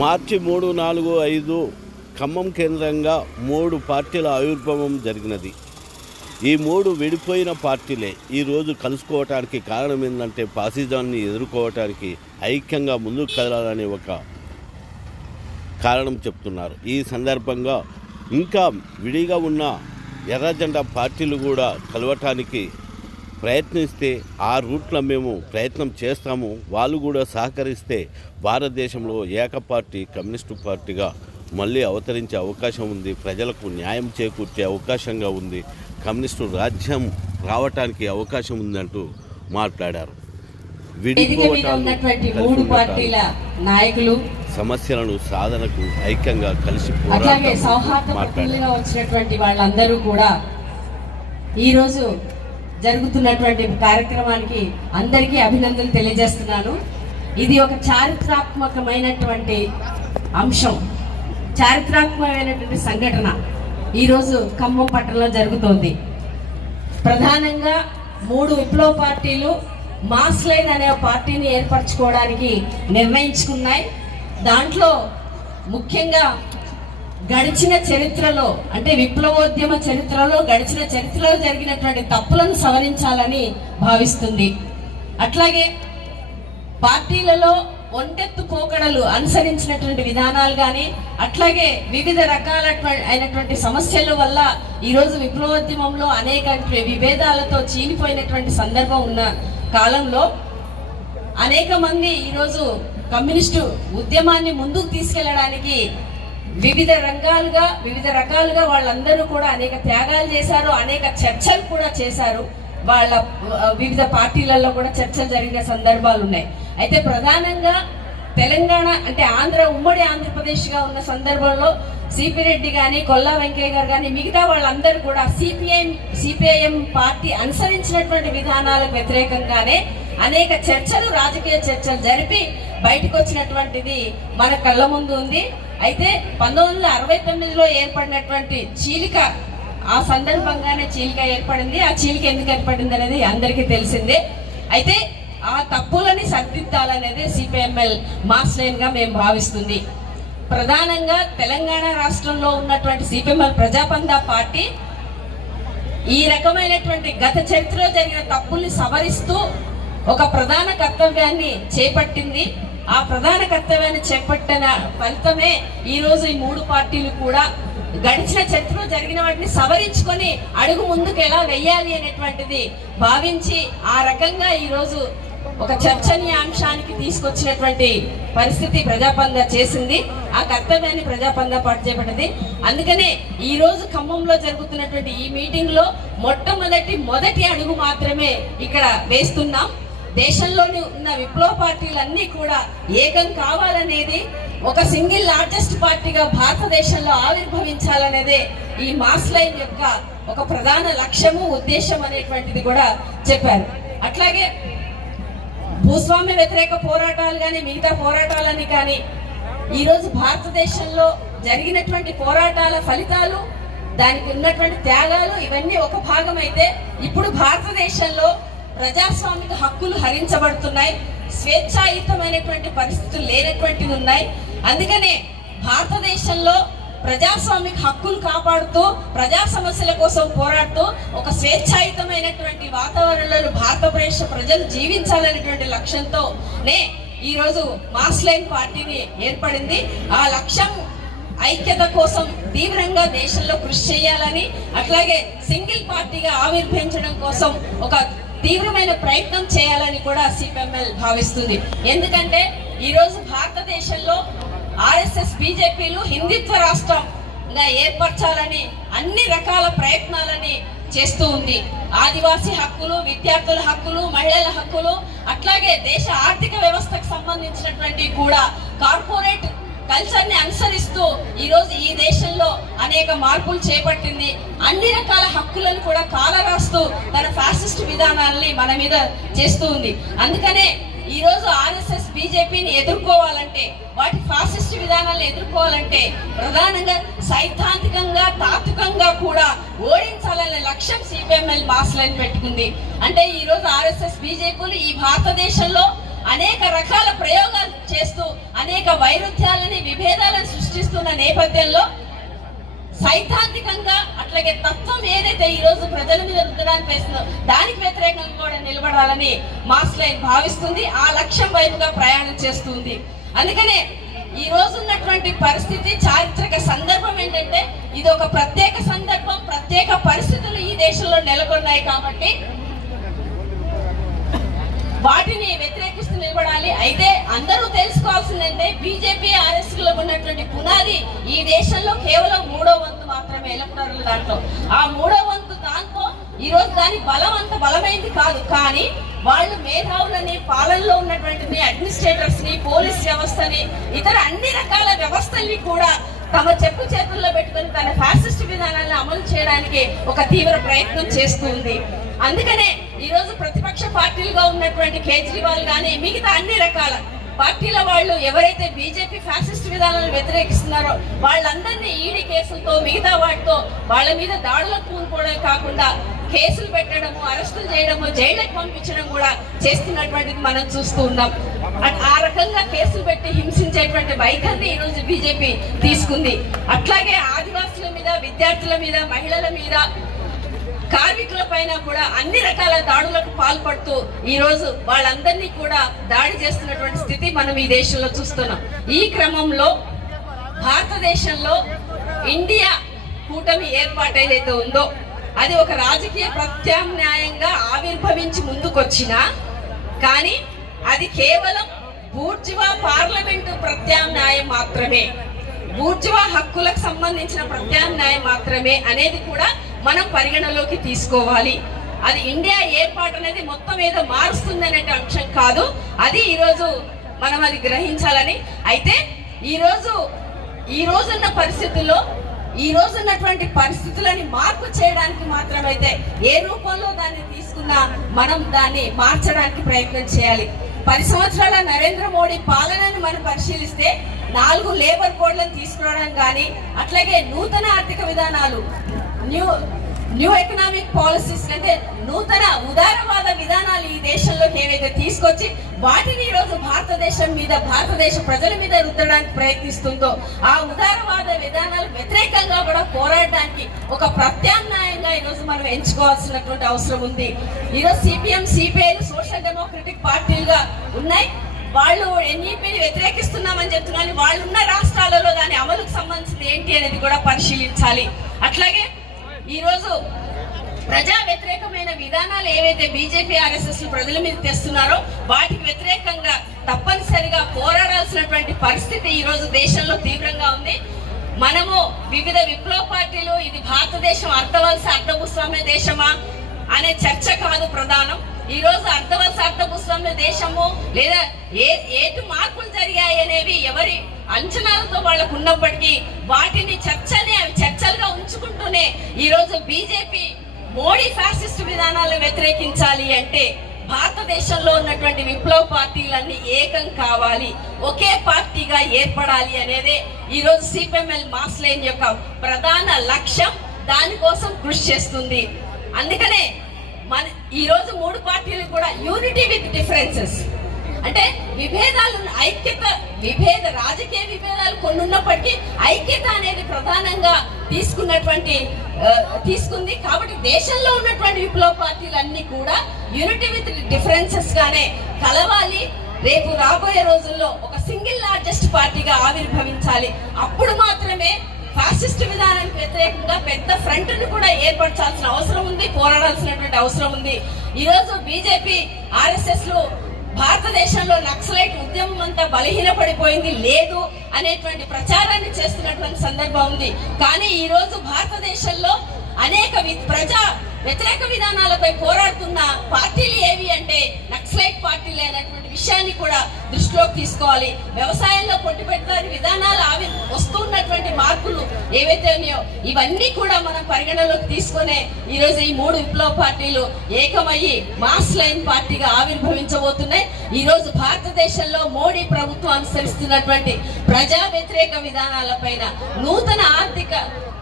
మార్చి 3, 4, 5 ఖమ్మం కేంద్రంగా 3 పార్టీల ఆవిర్భావం జరిగినది. ఈ 3 విడిపోయిన పార్టీలే ఈరోజు కలుసుకోవటానికి కారణం ఏంటంటే ఫాసిజాన్ని ఎదుర్కోవటానికి ఐక్యంగా ముందుకు కదలాలని ఒక కారణం చెప్తున్నారు. ఈ సందర్భంగా ఇంకా విడిగా ఉన్న ఎర్రజెండా పార్టీలు కూడా కలవటానికి ప్రయత్నిస్తే ఆ రూట్లో మేము ప్రయత్నం చేస్తాము. వాళ్ళు కూడా సహకరిస్తే భారతదేశంలో ఏకపార్టీ కమ్యూనిస్టు పార్టీగా మళ్ళీ అవతరించే అవకాశం ఉంది. ప్రజలకు న్యాయం చేకూర్చే అవకాశంగా ఉంది. కమ్యూనిస్టు రాజ్యం రావటానికి అవకాశం ఉందంటూ మాట్లాడారు. నాయకులు సమస్యలను సాధనకు ఐక్యంగా కలిసి సౌహార్దపూర్ణంగా వచ్చినటువంటి వాళ్ళందరూ కూడా ఈరోజు జరుగుతున్నటువంటి కార్యక్రమానికి అందరికీ అభినందనలు తెలియజేస్తున్నాను. ఇది ఒక చారిత్రాత్మకమైనటువంటి అంశం, చారిత్రాత్మకమైనటువంటి సంఘటన ఈరోజు ఖమ్మం పట్టణంలో జరుగుతోంది. ప్రధానంగా 3 విప్లవ పార్టీలు మాస్ లైన్ అనే పార్టీని ఏర్పరచుకోవడానికి నిర్ణయించుకున్నాయి. దాంట్లో ముఖ్యంగా గడిచిన చరిత్రలో అంటే విప్లవోద్యమ చరిత్రలో గడిచిన చరిత్రలో జరిగినటువంటి తప్పులను సవరించాలని భావిస్తుంది. అట్లాగే పార్టీలలో ఒంటెత్తు పోకడలు అనుసరించినటువంటి విధానాలు కానీ అట్లాగే వివిధ అయినటువంటి సమస్యల వల్ల ఈరోజు విప్లవోద్యమంలో అనేక విభేదాలతో చీలిపోయినటువంటి సందర్భం ఉన్న కాలంలో అనేక మంది ఈరోజు కమ్యూనిస్టు ఉద్యమాన్ని ముందుకు తీసుకెళ్లడానికి వివిధ రకాలుగా వాళ్ళందరూ కూడా అనేక త్యాగాలు చేశారు, అనేక చర్చలు కూడా చేశారు. వాళ్ళ వివిధ పార్టీలలో కూడా చర్చలు జరిగిన సందర్భాలు ఉన్నాయి. అయితే ప్రధానంగా తెలంగాణ అంటే ఉమ్మడి ఆంధ్రప్రదేశ్గా ఉన్న సందర్భంలో సిపి రెడ్డి కానీ కొల్లా వెంకయ్య గారు కానీ మిగతా వాళ్ళందరూ కూడా సిపిఐఎం పార్టీ అనుసరించినటువంటి విధానాలకు వ్యతిరేకంగానే అనేక చర్చలు, రాజకీయ చర్చలు జరిపి బయటకు వచ్చినటువంటిది మన కళ్ళ ముందు ఉంది. అయితే 1969లో ఏర్పడినటువంటి చీలిక, ఆ సందర్భంగానే చీలిక ఏర్పడింది. ఆ చీలిక ఎందుకు ఏర్పడింది అనేది అందరికీ తెలిసిందే. అయితే ఆ తప్పులని సరిదిద్దాలనేది సిపిఎంఎల్ మాస్ లైన్ గా మేము భావిస్తుంది. ప్రధానంగా తెలంగాణ రాష్ట్రంలో ఉన్నటువంటి సిపిఎంఎల్ ప్రజాపందా పార్టీ ఈ రకమైనటువంటి గత చరిత్రలో జరిగిన తప్పుల్ని సవరిస్తూ ఒక ప్రధాన కర్తవ్యాన్ని చేపట్టింది. ఆ ప్రధాన కర్తవ్యాన్ని చేపట్టిన ఫలితమే ఈరోజు ఈ 3 పార్టీలు కూడా గడిచిన చరిత్రలో జరిగిన వాటిని సవరించుకొని అడుగు ముందుకు ఎలా వెయ్యాలి అనేటువంటిది భావించి ఆ రకంగా ఈరోజు ఒక చర్చనీయాంశానికి తీసుకొచ్చినటువంటి పరిస్థితి ప్రజాపందా చేసింది. ఆ కర్తవ్యాన్ని ప్రజాపందా పార్టీ చేపట్టింది. అందుకనే ఈ రోజు ఖమ్మంలో జరుగుతున్నటువంటి ఈ మీటింగ్ లో మొదటి అడుగు మాత్రమే ఇక్కడ వేస్తున్నాం. దేశంలోని ఉన్న విప్లవ పార్టీలన్నీ కూడా ఏకం కావాలనేది, ఒక సింగిల్ లార్జెస్ట్ పార్టీగా భారతదేశంలో ఆవిర్భవించాలనేదే ఈ మాస్ లైన్ యొక్క ఒక ప్రధాన లక్ష్యము, ఉద్దేశం అనేటువంటిది కూడా చెప్పారు. అట్లాగే భూస్వామ్య వ్యతిరేక పోరాటాలు కానీ మిగతా పోరాటాలని కానీ ఈరోజు భారతదేశంలో జరిగినటువంటి పోరాటాల ఫలితాలు, దానికి ఉన్నటువంటి త్యాగాలు ఇవన్నీ ఒక భాగం అయితే ఇప్పుడు భారతదేశంలో ప్రజాస్వామిక హక్కులు హరించబడుతున్నాయి, స్వేచ్ఛాయుతమైనటువంటి పరిస్థితులు లేనటువంటివి ఉన్నాయి. అందుకనే భారతదేశంలో ప్రజాస్వామిక హక్కులు కాపాడుతూ ప్రజా సమస్యల కోసం పోరాడుతూ ఒక స్వేచ్ఛాయుతమైనటువంటి వాతావరణంలో భారతదేశ ప్రజలు జీవించాలనేటువంటి లక్ష్యంతోనే ఈరోజు మాస్ లైన్ పార్టీని ఏర్పడింది. ఆ లక్ష్యం ఐక్యత కోసం తీవ్రంగా దేశంలో కృషి చేయాలని, అట్లాగే సింగిల్ పార్టీగా ఆవిర్భవించడం కోసం ఒక తీవ్రమైన ప్రయత్నం చేయాలని కూడా సిపిఎంఎల్ భావిస్తుంది. ఎందుకంటే ఈరోజు భారతదేశంలో ఆర్ఎస్ఎస్ బీజేపీలు హిందుత్వ రాష్ట్రంగా ఏర్పరచాలని అన్ని రకాల ప్రయత్నాలని చేస్తూ ఉంది. ఆదివాసీ హక్కులు, విద్యార్థుల హక్కులు, మహిళల హక్కులు, అట్లాగే దేశ ఆర్థిక వ్యవస్థకు సంబంధించినటువంటి కూడా కార్పొరేట్ కల్చర్ ని అనుసరిస్తూ ఈరోజు ఈ దేశంలో అనేక మార్పులు చేపట్టింది. అన్ని రకాల హక్కులను కూడా కాలరాస్తూ తన ఫ్యాసిస్ట్ విధానాలని మన మీద చేస్తూ ఉంది. అందుకనే ఈ రోజు ఆర్ఎస్ఎస్ బీజేపీని ఎదుర్కోవాలంటే, వాటి ఫాసిస్ట్ విధానాలను ఎదుర్కోవాలంటే ప్రధానంగా సైద్ధాంతికంగా తాత్వికంగా కూడా ఓడించాలనే లక్ష్యం సిపిఎంఎల్ మాస్ లైన్ పెట్టుకుంది. అంటే ఈ రోజు ఆర్ఎస్ఎస్ బీజేపీలు ఈ భారతదేశంలో అనేక రకాల ప్రయోగాలు చేస్తూ అనేక వైరుధ్యాలని విభేదాలను సృష్టిస్తున్న నేపథ్యంలో సైద్ధాంతికంగా అట్లాగే తత్వం ఏదైతే ఈ రోజు ప్రజల మీద రుద్దడానికి వేస్తుందో దానికి వ్యతిరేకంగా కూడా నిలబడాలని మాస్ లైన్ భావిస్తుంది. ఆ లక్ష్యం వైపుగా ప్రయాణం చేస్తుంది. అందుకనే ఈ రోజు ఉన్నటువంటి పరిస్థితి, చారిత్రక సందర్భం ఏంటంటే ఇది ఒక ప్రత్యేక సందర్భం, ప్రత్యేక పరిస్థితులు ఈ దేశంలో నెలకొన్నాయి కాబట్టి వాటిని వ్యతిరేకిస్తూ నిలబడాలి. అయితే అందరూ తెలుసుకోవాల్సిందంటే బీజేపీ ఆర్ఎస్ లో ఉన్నటువంటి పునాది ఈ దేశంలో కేవలం 3వ వంతు మాత్రమే ఎలక్టోరల్ దాంట్లో. ఆ 3వ వంతు దాంతో ఈ రోజు దాని బలం అంత బలమైంది కాదు. కానీ వాళ్ళు మేధావులని, పాలనలో ఉన్నటువంటి అడ్మినిస్ట్రేటర్స్ ని, పోలీస్ వ్యవస్థని, ఇతర అన్ని రకాల వ్యవస్థల్ని కూడా తమ చెప్పు చేతుల్లో పెట్టుకుని తన ఫ్యాసిస్ట్ విధానాలను అమలు చేయడానికి ఒక తీవ్ర ప్రయత్నం చేస్తుంది. అందుకనే ఈ రోజు ప్రతిపక్ష పార్టీలుగా ఉన్నటువంటి కేజ్రీవాల్ గానీ మిగతా అన్ని రకాల పార్టీల వాళ్ళు ఎవరైతే బీజేపీ ఫ్యాసిస్ట్ విధానాలను వ్యతిరేకిస్తున్నారో వాళ్ళందరినీ ఈడీ కేసులతో మిగతా వాటితో వాళ్ళ మీద దాడులకు పూనుకోవడం కాకుండా కేసులు పెట్టడము, అరెస్టులు చేయడము, జైళ్ళకి పంపించడం కూడా చేస్తున్నటువంటిది మనం చూస్తూ ఉన్నాం. ఆ రకంగా కేసులు పెట్టి హింసించేటువంటి వైఖరిని ఈ రోజు బీజేపీ తీసుకుంది. అట్లాగే ఆదివాసుల మీద, విద్యార్థుల మీద, మహిళల మీద, కార్మికుల పైన కూడా అన్ని రకాల దాడులకు పాల్పడుతూ ఈ రోజు వాళ్ళందరినీ కూడా దాడి చేస్తున్నటువంటి స్థితి మనం ఈ దేశంలో చూస్తున్నాం. ఈ క్రమంలో భారతదేశంలో ఇండియా కూటమి ఏర్పాటు ఏదైతే ఉందో అది ఒక రాజకీయ ప్రత్యామ్నాయంగా ఆవిర్భవించి ముందుకొచ్చినా కానీ అది కేవలం బూర్జువా పార్లమెంటు ప్రత్యామ్నాయం మాత్రమే, బూర్జువా హక్కులకు సంబంధించిన ప్రత్యామ్నాయం మాత్రమే అనేది కూడా మనం పరిగణలోకి తీసుకోవాలి. అది ఇండియా ఏర్పాటు అనేది మొత్తం ఏదో మారుస్తుంది అనే అంశం కాదు. అది ఈరోజు మనం అది గ్రహించాలని. అయితే ఈ రోజున్న పరిస్థితుల్లో ఈ రోజున్నటువంటి పరిస్థితులని మార్పు చేయడానికి మాత్రమైతే ఏ రూపంలో దాన్ని తీసుకున్నా మనం దాన్ని మార్చడానికి ప్రయత్నం చేయాలి. 10 సంవత్సరాల నరేంద్ర మోడీ పాలనను మనం పరిశీలిస్తే 4 లేబర్ కోడ్లను తీసుకురావడం కానీ, అట్లాగే నూతన ఆర్థిక విధానాలు, న్యూ ఎకనామిక్ పాలసీస్ అంటే నూతన ఉదారవాద విధానాలు ఈ దేశంలోకి ఏవైతే తీసుకొచ్చి వాటిని ఈ రోజు భారతదేశం మీద, భారతదేశ ప్రజల మీద రుద్దడానికి ప్రయత్నిస్తుందో ఆ ఉదారవాద విధానాలకు వ్యతిరేకంగా కూడా పోరాడడానికి ఒక ప్రత్యామ్నాయంగా ఈ రోజు మనం ఎంచుకోవాల్సినటువంటి అవసరం ఉంది. ఈరోజు సిపిఎం, సిపిఐలు సోషల్ డెమోక్రటిక్ పార్టీలుగా ఉన్నాయి. వాళ్ళు ఎన్ఈపీని వ్యతిరేకిస్తున్నామని చెప్తున్నారు. వాళ్ళు ఉన్న రాష్ట్రాలలో దాని అమలుకు సంబంధించింది ఏంటి అనేది కూడా పరిశీలించాలి. అట్లాగే ఈరోజు ప్రజా వ్యతిరేకమైన విధానాలు ఏవైతే బీజేపీ ఆర్ఎస్ఎస్ ప్రజల మీద తెస్తున్నారో వాటికి వ్యతిరేకంగా తప్పనిసరిగా పోరాడాల్సినటువంటి పరిస్థితి ఈ రోజు దేశంలో తీవ్రంగా ఉంది. మనము వివిధ విప్లవ పార్టీలు ఇది భారతదేశం అర్థవలస అర్ధభూస్వామ్య దేశమా అనే చర్చ కాదు ప్రధానం. ఈ రోజు అర్ధవలస అర్ధభూస్వామ్య దేశము లేదా ఏటు మార్పులు జరిగాయి అనేవి ఎవరి అంచనాలతో వాళ్ళకు ఉన్నప్పటికీ వాటిని చర్చలుగా ఉంచుకుంటూనే ఈ రోజు బీజేపీ మోడీ ఫ్యాసిస్ట్ విధానాలను వ్యతిరేకించాలి అంటే భారతదేశంలో ఉన్నటువంటి విప్లవ పార్టీలన్నీ ఏకం కావాలి, ఒకే పార్టీగా ఏర్పడాలి అనేదే ఈ రోజు సిపిఎంఎల్ మాస్ లైన్ యొక్క ప్రధాన లక్ష్యం. దానికోసం కృషి చేస్తుంది. అందుకనే ఈ రోజు 3 పార్టీలు కూడా యూనిటీ విత్ డిఫరెన్సెస్ అంటే విభేదాలు, ఐక్యత, రాజకీయ విభేదాలు కొన్ని ఉన్నప్పటికీ ఐక్యత అనేది ప్రధానంగా తీసుకుంది. కాబట్టి దేశంలో ఉన్నటువంటి విప్లవ పార్టీలన్నీ కూడా యూనిటీ విత్ డిఫరెన్సెస్ గానే కలవాలి. రేపు రాబోయే రోజుల్లో ఒక సింగిల్ లార్జెస్ట్ పార్టీగా ఆవిర్భవించాలి. అప్పుడు మాత్రమే ఫాసిస్ట్ విధానానికి వ్యతిరేకంగా పెద్ద ఫ్రంట్ ను కూడా ఏర్పరచాల్సిన అవసరం ఉంది, పోరాడాల్సినటువంటి అవసరం ఉంది. ఈరోజు బీజేపీ ఆర్ఎస్ఎస్ లు భారతదేశంలో నక్సలైట్ ఉద్యమం అంతా బలహీనపడిపోయింది లేదు అనేటువంటి ప్రచారాన్ని చేస్తున్నటువంటి సందర్భం ఉంది. కానీ ఈ రోజు భారతదేశంలో అనేక ప్రజా వ్యతిరేక విధానాలపై పోరాడుతున్న పార్టీలు ఏవి అంటే నక్సలైట్ పార్టీలు అనేటువంటి విషయాన్ని కూడా దృష్టిలోకి తీసుకోవాలి. వ్యవసాయంలో పెట్టుబడి విధానాలు వస్తున్నటువంటి మార్పులు ఏవైతే ఉన్నాయో ఇవన్నీ కూడా మనం పరిగణలోకి తీసుకునే ఈరోజు ఈ 3 విప్లవ పార్టీలు ఏకమయ్యి మాస్ లైన్ పార్టీగా ఆవిర్భవించబోతున్నాయి. ఈరోజు భారతదేశంలో మోడీ ప్రభుత్వం అనుసరిస్తున్నటువంటి ప్రజా వ్యతిరేక విధానాలపైన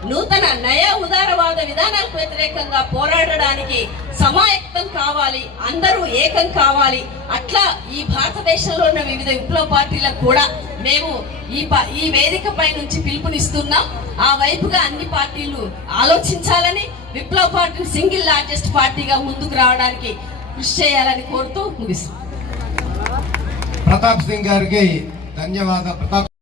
నూతన నయ ఉదారవాద విధానాలకు వ్యతిరేకంగా పోరాడడానికి సమాయత్తం కావాలి, అందరూ ఏకం కావాలి. అట్లా ఈ భారతదేశంలో ఉన్న వివిధ విప్లవ పార్టీలకు కూడా మేము ఈ వేదిక పై నుంచి పిలుపునిస్తున్నాం. ఆ వైపుగా అన్ని పార్టీలు ఆలోచించాలని, విప్లవ పార్టీ సింగిల్ లార్జెస్ట్ పార్టీగా ముందుకు రావడానికి కృషి చేయాలని కోరుతూ ముగిస్తున్నాం. ప్రతాప్ సింగ్ గారికి ధన్యవాదాలు.